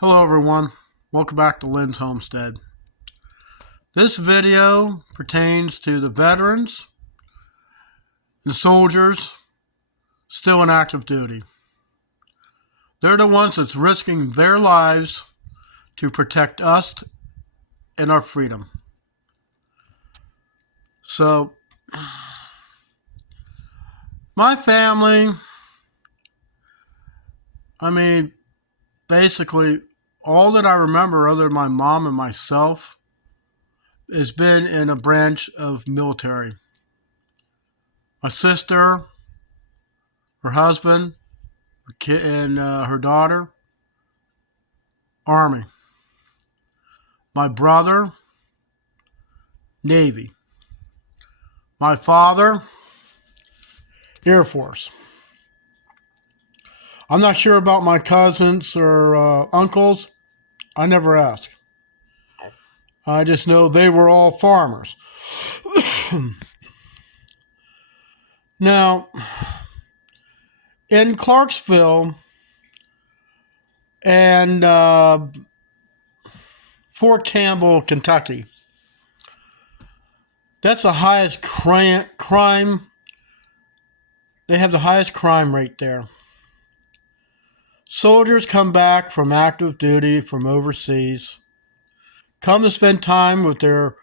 Hello everyone, welcome back to Lynn's Homestead. This video pertains to the veterans and soldiers still in active duty. They're the ones that's risking their lives to protect us and our freedom. So, my family, basically all that I remember other than my mom and myself has been in a branch of military. My sister, her husband, her kid, and her daughter, Army. My brother, Navy. My father, Air Force. I'm not sure about my cousins or uncles. I never asked. I just know they were all farmers. Now, in Clarksville and Fort Campbell, Kentucky, that's the highest crime. They have the highest crime rate there. Soldiers come back from active duty from overseas, come to spend time with their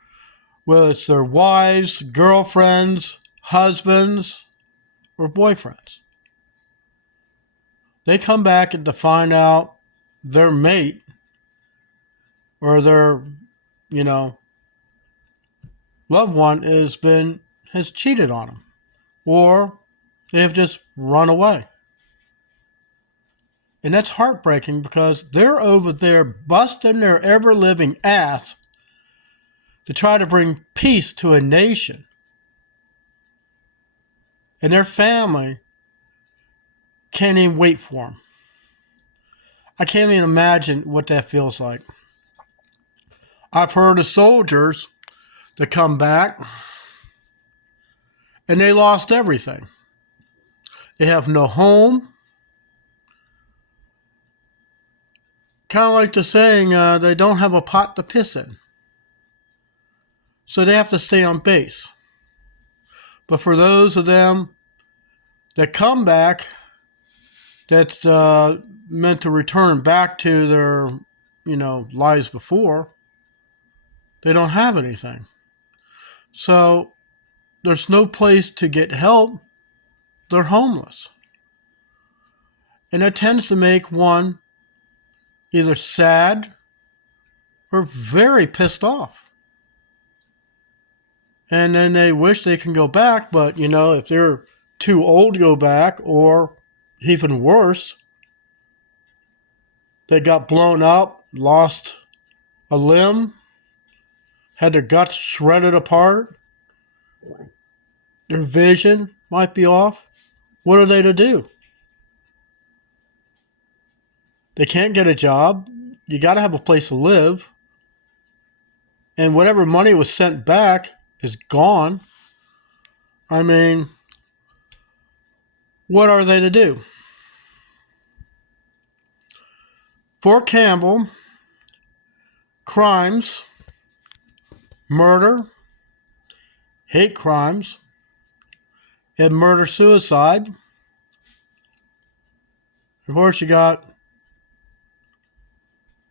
wives, girlfriends, husbands, or boyfriends. They come back and to find out their mate or their, loved one has cheated on them, or they have just run away. And that's heartbreaking because they're over there busting their ever-living ass to try to bring peace to a nation. And their family can't even wait for them. I can't even imagine what that feels like. I've heard of soldiers that come back and they lost everything. They have no home. Kind of like the saying, they don't have a pot to piss in. So they have to stay on base. But for those of them that come back, that's meant to return back to their, lives before, they don't have anything. So there's no place to get help. They're homeless. And that tends to make one either sad or very pissed off. And then they wish they can go back, but, if they're too old to go back, or even worse, they got blown up, lost a limb, had their guts shredded apart, their vision might be off. What are they to do? They can't get a job. You got to have a place to live. And whatever money was sent back is gone. What are they to do? Fort Campbell, crimes, murder, hate crimes, and murder-suicide. Of course, you got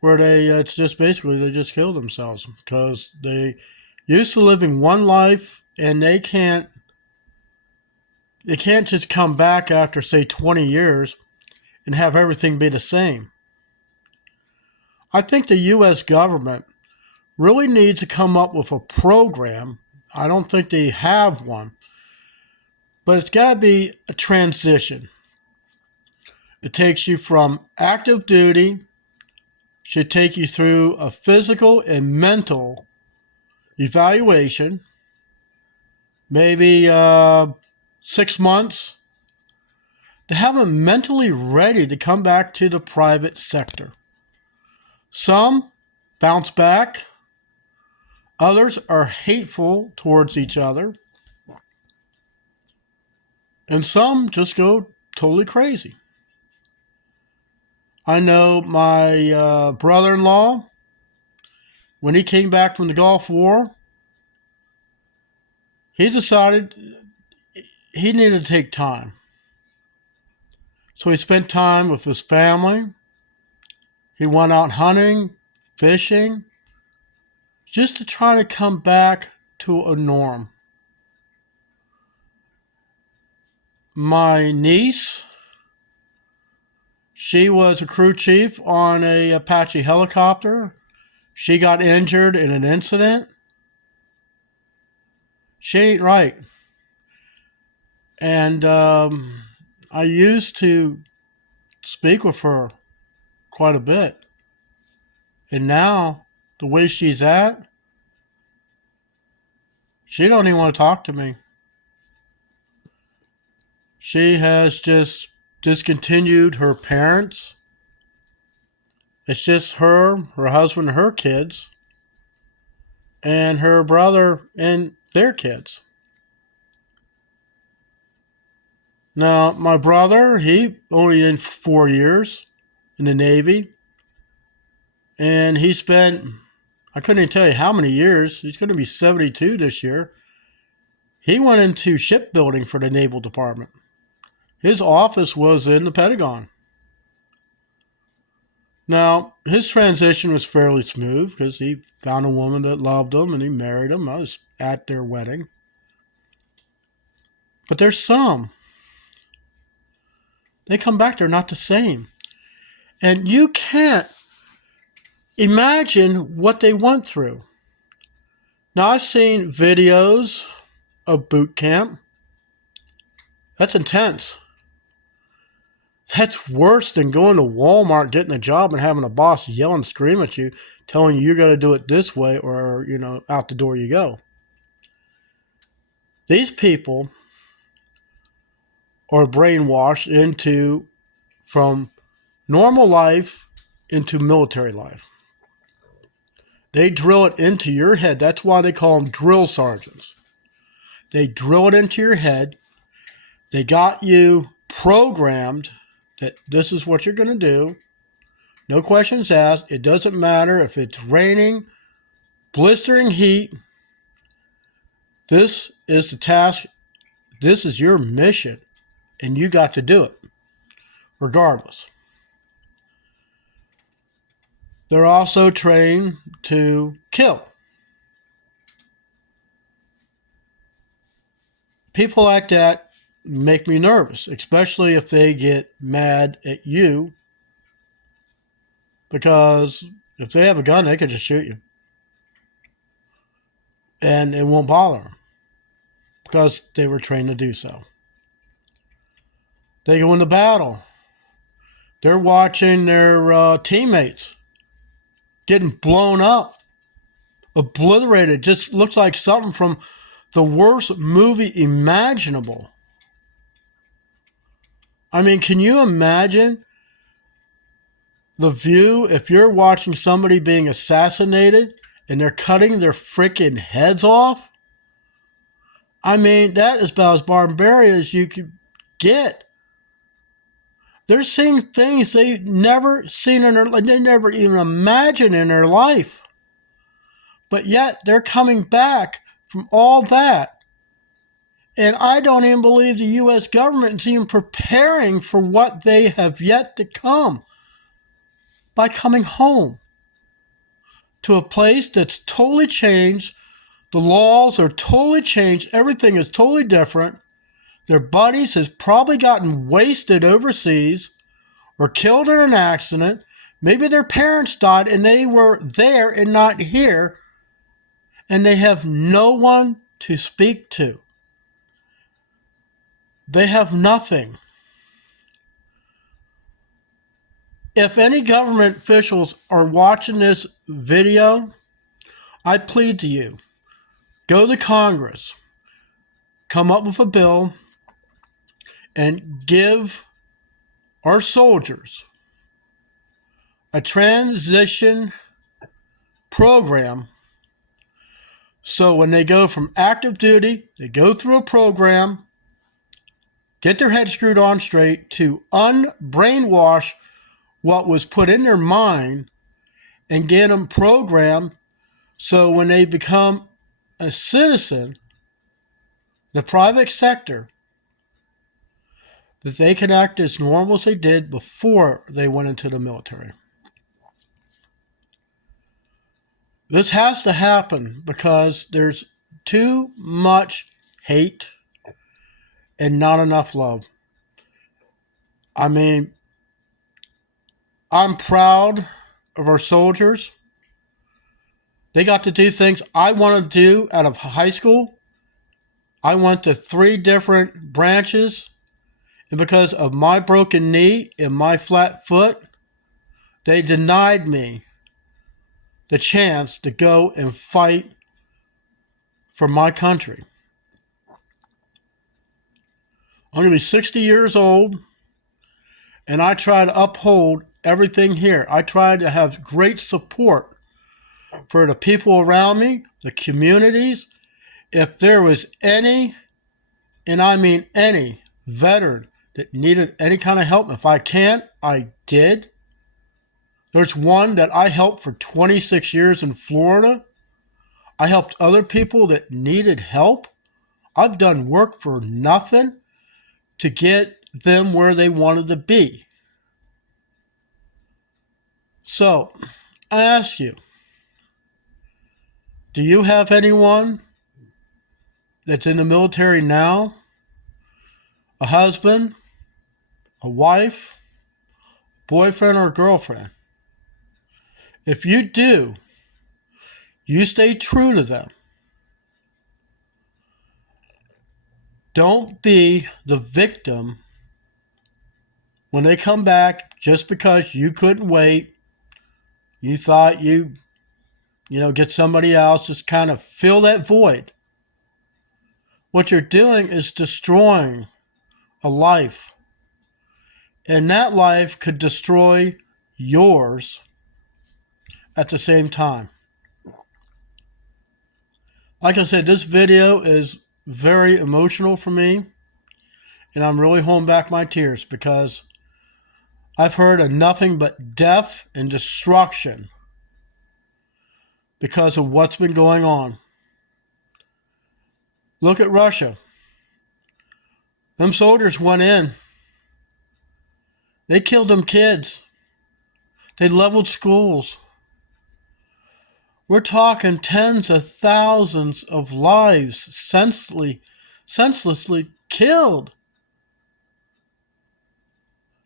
where it's just basically they just kill themselves because they used to living one life and they can't just come back after, say, 20 years and have everything be the same. I think the U.S. government really needs to come up with a program. I don't think they have one, but it's got to be a transition. It takes you from active duty, should take you through a physical and mental evaluation, maybe 6 months, to have them mentally ready to come back to the private sector. Some bounce back. Others are hateful towards each other. And some just go totally crazy. I know my brother-in-law, when he came back from the Gulf War, he decided he needed to take time. So he spent time with his family. He went out hunting, fishing, just to try to come back to a norm. My niece, she was a crew chief on a Apache helicopter. She got injured in an incident. She ain't right. And I used to speak with her quite a bit. And now, the way she's at, she don't even want to talk to me. She has just discontinued her parents. It's just her husband, her kids, and her brother and their kids. Now, my brother, he only did 4 years in the Navy. And he spent, I couldn't even tell you how many years. He's going to be 72 this year. He went into shipbuilding for the Naval Department. His office was in the Pentagon. Now, his transition was fairly smooth because he found a woman that loved him and he married him. I was at their wedding. But there's some. They come back, they're not the same. And you can't imagine what they went through. Now, I've seen videos of boot camp. That's intense. That's worse than going to Walmart, getting a job, and having a boss yell and scream at you, telling you got to do it this way or, out the door you go. These people are brainwashed from normal life into military life. They drill it into your head. That's why they call them drill sergeants. They drill it into your head. They got you programmed that this is what you're going to do. No questions asked. It doesn't matter if it's raining, blistering heat. This is the task. This is your mission, and you got to do it, regardless. They're also trained to kill. People like that make me nervous, especially if they get mad at you, because if they have a gun, they could just shoot you. And it won't bother them because they were trained to do so. They go into battle. They're watching their teammates getting blown up, obliterated. Just looks like something from the worst movie imaginable. I mean, can you imagine the view if you're watching somebody being assassinated and they're cutting their freaking heads off? I mean, that is about as barbaric as you could get. They're seeing things they've never seen in their life, they never even imagined in their life. But yet they're coming back from all that. And I don't even believe the U.S. government is even preparing for what they have yet to come by coming home to a place that's totally changed. The laws are totally changed. Everything is totally different. Their buddies has probably gotten wasted overseas or killed in an accident. Maybe their parents died and they were there and not here. And they have no one to speak to. They have nothing. If any government officials are watching this video, I plead to you, go to Congress, come up with a bill, and give our soldiers a transition program so when they go from active duty, they go through a program, get their head screwed on straight to unbrainwash what was put in their mind and get them programmed so when they become a citizen, the private sector, that they can act as normal as they did before they went into the military. This has to happen because there's too much hate and not enough love. I mean, I'm proud of our soldiers. They got to do things I want to do out of high school. I went to 3 different branches, and because of my broken knee and my flat foot, they denied me the chance to go and fight for my country. I'm going to be 60 years old, and I try to uphold everything here. I try to have great support for the people around me, the communities. If there was any, and I mean any, veteran that needed any kind of help, if I can't, I did. There's one that I helped for 26 years in Florida. I helped other people that needed help. I've done work for nothing to get them where they wanted to be. So, I ask you, do you have anyone that's in the military now? A husband, a wife, boyfriend, or girlfriend? If you do, you stay true to them. Don't be the victim when they come back just because you couldn't wait. You thought you get somebody else, just kind of fill that void. What you're doing is destroying a life. And that life could destroy yours at the same time. Like I said, this video is very emotional for me, and I'm really holding back my tears because I've heard of nothing but death and destruction because of what's been going on. Look at Russia. Them soldiers went in. They killed them kids. They leveled schools. We're talking tens of thousands of lives senselessly killed.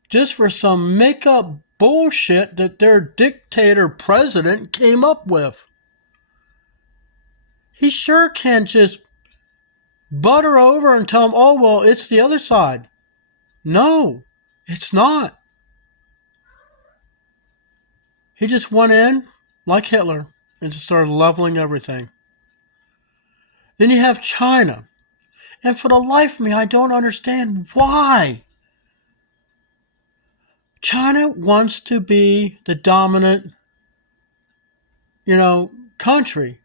Just for some make-up bullshit that their dictator president came up with. He sure can't just butter over and tell them, oh, well, it's the other side. No, it's not. He just went in, like Hitler, and just started leveling everything. Then you have China. And for the life of me, I don't understand why. China wants to be the dominant, country.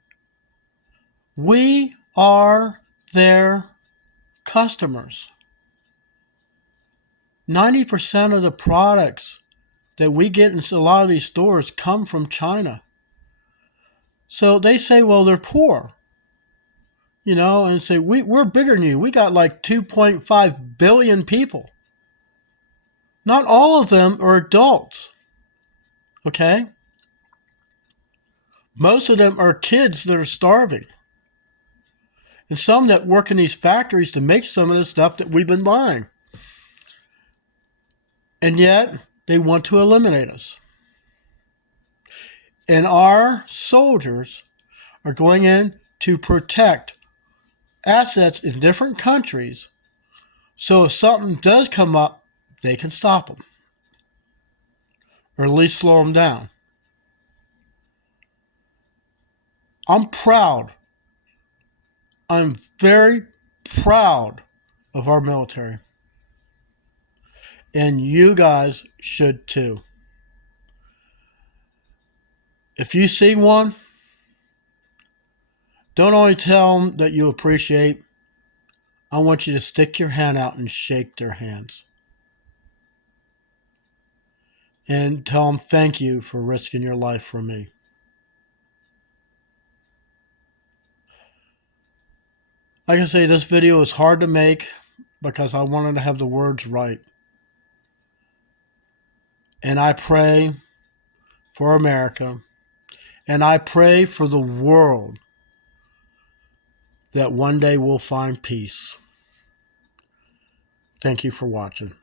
We are their customers. 90% of the products that we get in a lot of these stores come from China. So they say, well, they're poor. And say, we're bigger than you. We got like 2.5 billion people. Not all of them are adults. Okay? Most of them are kids that are starving. And some that work in these factories to make some of the stuff that we've been buying. And yet, they want to eliminate us. And our soldiers are going in to protect assets in different countries, so if something does come up, they can stop them. Or at least slow them down. I'm proud. I'm very proud of our military. And you guys should too. If you see one, don't only tell them that you appreciate. I want you to stick your hand out and shake their hands. and tell them thank you for risking your life for me. Like I say, this video is hard to make because I wanted to have the words right. And I pray for America, and I pray for the world that one day we'll find peace. Thank you for watching.